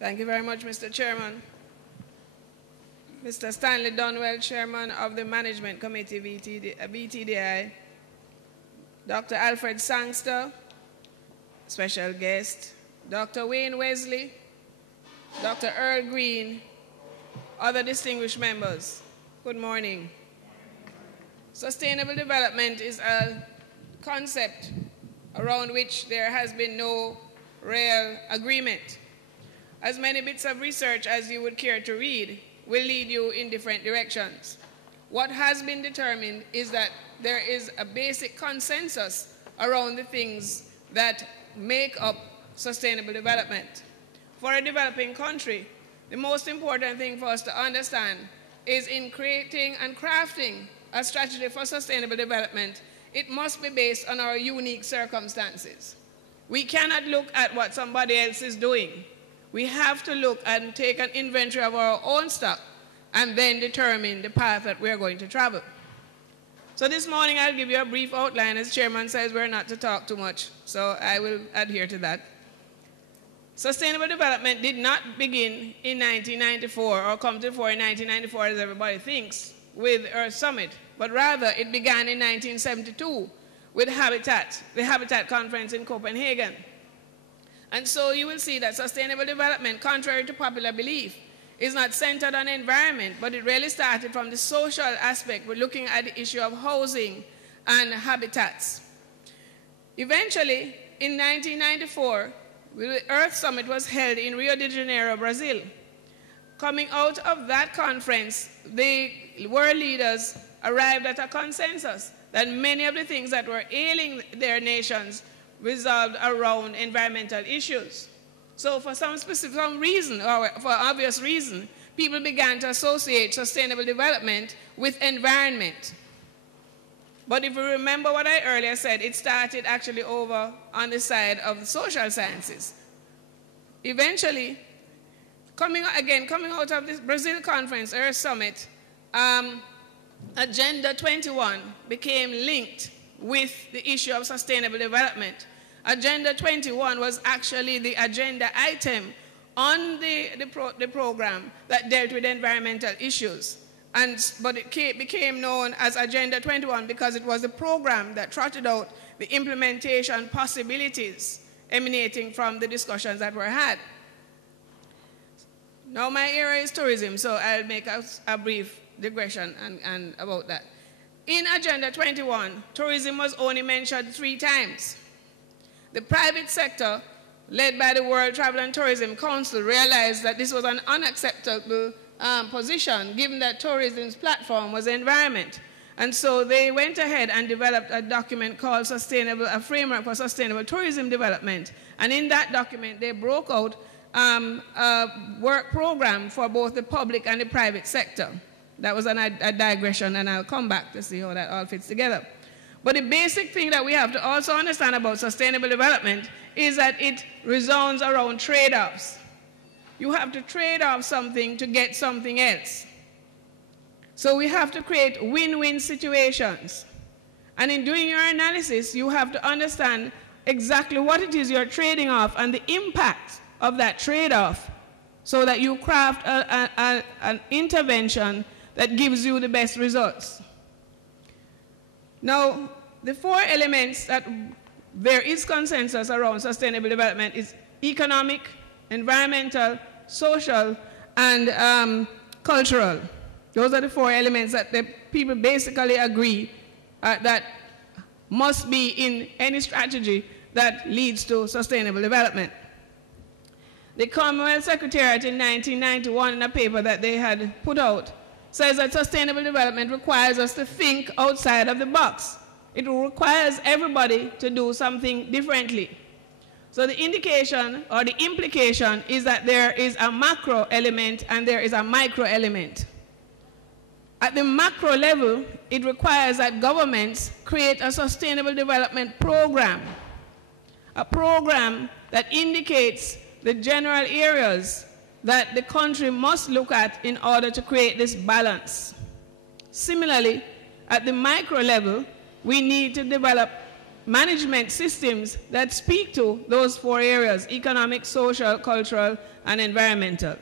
Thank you very much, Mr. Chairman. Mr. Stanley Dunwell, Chairman of the Management Committee, VTDI. Dr. Alfred Sangster, special guest. Dr. Wayne Wesley, Dr. Earl Green, other distinguished members. Good morning. Sustainable development is a concept around which there has been no real agreement. As many bits of research as you would care to read will lead you in different directions. What has been determined is that there is a basic consensus around the things that make up sustainable development. For a developing country, the most important thing for us to understand is in creating and crafting a strategy for sustainable development, it must be based on our unique circumstances. We cannot look at what somebody else is doing. We have to look and take an inventory of our own stuff and then determine the path that we're going to travel. So this morning I'll give you a brief outline. As Chairman says, we're not to talk too much, so I will adhere to that. Sustainable development did not begin in 1994 or come to the fore in 1994 as everybody thinks with Earth Summit, but rather it began in 1972 with Habitat, the Habitat Conference in Copenhagen. And so you will see that sustainable development, contrary to popular belief, is not centered on environment, but it really started from the social aspect. We're looking at the issue of housing and habitats. Eventually, in 1994, the Earth Summit was held in Rio de Janeiro, Brazil. Coming out of that conference, the world leaders arrived at a consensus that many of the things that were ailing their nations resolved around environmental issues. So for some reason, or for obvious reason, people began to associate sustainable development with environment. But if you remember what I earlier said, it started actually over on the side of the social sciences. Eventually, coming out of this Brazil conference, Earth Summit, Agenda 21 became linked with the issue of sustainable development. Agenda 21 was actually the agenda item on the program that dealt with environmental issues. But it became known as Agenda 21 because it was the program that trotted out the implementation possibilities emanating from the discussions that were had. Now my area is tourism, so I'll make a brief digression and about that. In Agenda 21, tourism was only mentioned 3 times. The private sector, led by the World Travel and Tourism Council, realized that this was an unacceptable position, given that tourism's platform was environment. And so they went ahead and developed a document called a Framework for Sustainable Tourism Development. And in that document, they broke out a work program for both the public and the private sector. That was a digression, and I'll come back to see how that all fits together. But the basic thing that we have to also understand about sustainable development is that it resounds around trade-offs. You have to trade off something to get something else. So we have to create win-win situations. And in doing your analysis, you have to understand exactly what it is you're trading off and the impact of that trade-off so that you craft an intervention that gives you the best results. Now, the 4 elements that there is consensus around sustainable development is economic, environmental, social, and cultural. Those are the 4 elements that the people basically agree that must be in any strategy that leads to sustainable development. The Commonwealth Secretariat in 1991, in a paper that they had put out, says that sustainable development requires us to think outside of the box. It requires everybody to do something differently. So the indication or the implication is that there is a macro element and there is a micro element. At the macro level, it requires that governments create a sustainable development program, a program that indicates the general areas that the country must look at in order to create this balance. Similarly, at the micro level, we need to develop management systems that speak to those 4 areas: economic, social, cultural, and environmental.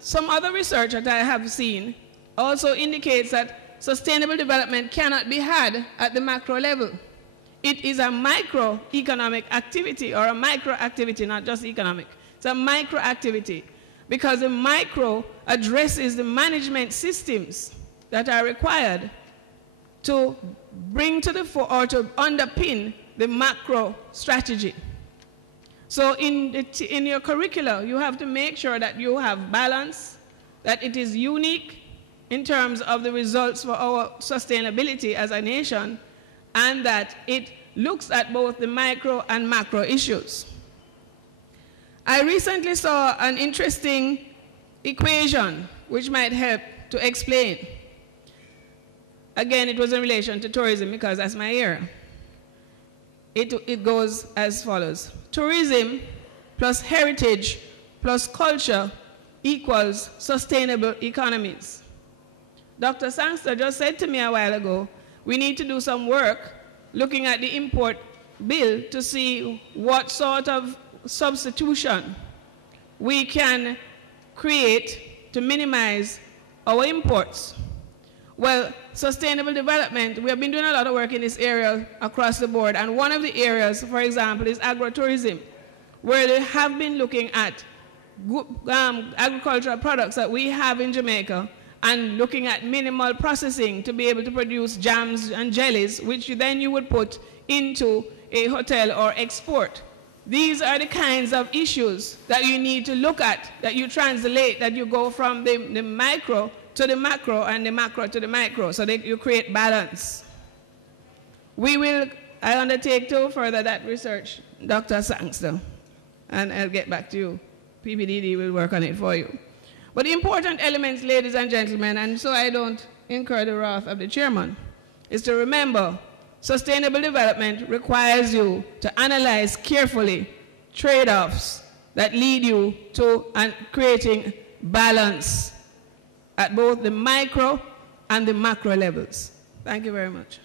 Some other research that I have seen also indicates that sustainable development cannot be had at the macro level. It is a microeconomic activity, or a micro activity, not just economic. It's a micro activity, because the micro addresses the management systems that are required to bring to the fore or to underpin the macro strategy. So in your curricula, you have to make sure that you have balance, that it is unique in terms of the results for our sustainability as a nation, and that it looks at both the micro and macro issues. I recently saw an interesting equation which might help to explain. Again, it was in relation to tourism, because that's my area. It goes as follows. Tourism plus heritage plus culture equals sustainable economies. Dr. Sangster just said to me a while ago, we need to do some work looking at the import bill to see what sort of substitution we can create to minimize our imports. Well, sustainable development, we have been doing a lot of work in this area across the board, and one of the areas, for example, is agritourism, where they have been looking at agricultural products that we have in Jamaica and looking at minimal processing to be able to produce jams and jellies, which then you would put into a hotel or export. These are the kinds of issues that you need to look at, that you translate, that you go from the micro to the macro and the macro to the micro, so that you create balance. I undertake to further that research, Dr. Sangster, and I'll get back to you. PPDD will work on it for you. But the important elements, ladies and gentlemen, and so I don't incur the wrath of the chairman, is to remember sustainable development requires you to analyze carefully trade-offs that lead you to creating balance at both the micro and the macro levels. Thank you very much.